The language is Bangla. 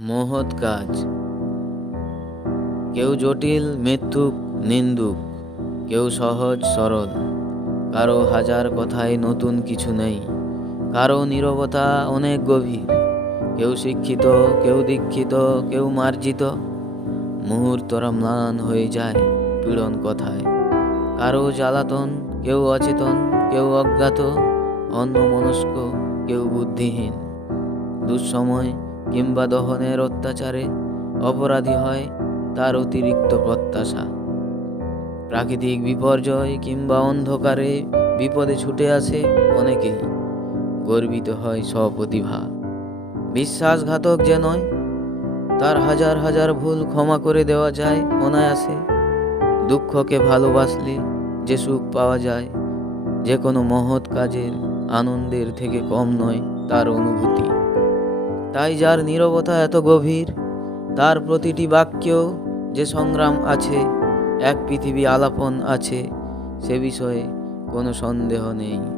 মহৎ কাজ। কেউ জটিল, মিথ্যুক, নিন্দুক, কেউ সহজ, সরল। কারও হাজার কথায় নতুন কিছু নেই। কারও নীরবতা অনেক গভীর। কেউ শিক্ষিত, কেউ দীক্ষিত, কেউ মার্জিত। মুহূর্তরা ম্লান হয়ে যায় পীড়ন কথায়। কারও জ্বালাতন, কেউ অচেতন, কেউ অজ্ঞাত। অন্যমনস্ক, কেউ বুদ্ধিহীন। দুঃসময় কিংবা দহনের অত্যাচারে অপরাধী হয় তার অতিরিক্ত প্রত্যাশা। প্রাকৃতিক বিপর্যয় কিংবা অন্ধকারে বিপদে ছুটে আসে অনেকেই। গর্বিত হয় স্বপ্রতিভা। বিশ্বাসঘাতক যে নয়, তার হাজার হাজার ভুল ক্ষমা করে দেওয়া যায় অনায়াসে। দুঃখকে ভালোবাসলে যে সুখ পাওয়া যায়, যে কোনো মহৎ কাজের আনন্দের থেকে কম নয় তার অনুভূতি। তাই যার নীরবতা এত গভীর, তার প্রতিটি বাক্যেও যে সংগ্রাম আছে, এক পৃথিবী আলাপন আছে, সে বিষয়ে কোনো সন্দেহ নেই।